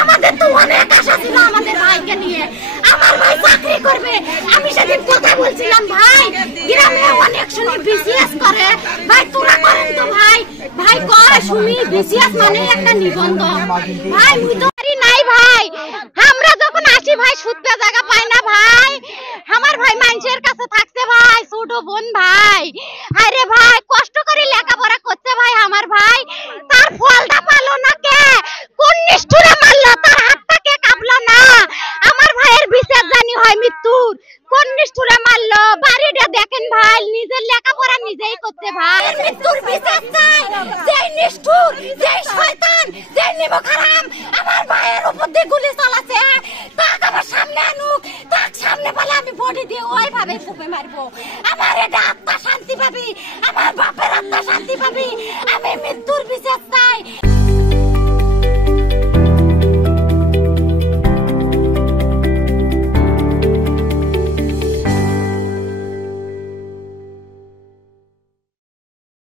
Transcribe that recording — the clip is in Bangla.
আমাদের তো অনেক আশা ছিল আমাদের ভাইকে নিয়ে। আমার ভাই চাকরি করবে। আমি সেদিন কথা বলছিলাম ভাই গ্রামে অনেক শুনি বিসিএস করে, ভাই তোরা করেন তো ভাই। ভাই কয় শুনি বিসিএস মানে একটা নিবন্ধন। ভাই মুই নাই ভাই, আমরা যখন আসি ভাই সুতপে জায়গা পাই না ভাই। আমার ভাই মানুষের কাছে থাকছে ভাই, ছোট বোন ভাই। আরে ভাই কষ্ট করে লেখাপড়া করছে ভাই আমার ভাই, তার ফলটা পালো না কে? কোন নিষ্ঠুরে মারলো? তার হাতটা কে কাঁপলো না? আমার ভাইয়ের বিচার জানি হয় মৃত্যুর। কোন নিষ্ঠুরে মারলো? বাড়িটা দেখেন ভাই, নিজের লেখাপড়া নিজেই করতে ভাই। মৃত্যুর বিচার চাই। যেই নিষ্ঠুর, যেই শয়তান, যেই নিমকহারাম আমার ভাইয়ের উপর দিয়ে গুলি চালাচ্ছে, তাকে আমার সামনে আনুক। তার সামনে বলে আমি বডি দিয়ে ওইভাবে ফুপে মারবো। আমার এটা আত্মা শান্তি পাবি, আমার বাপের আত্মা শান্তি পাবি। আমি মৃত্যুর বিচার চাই।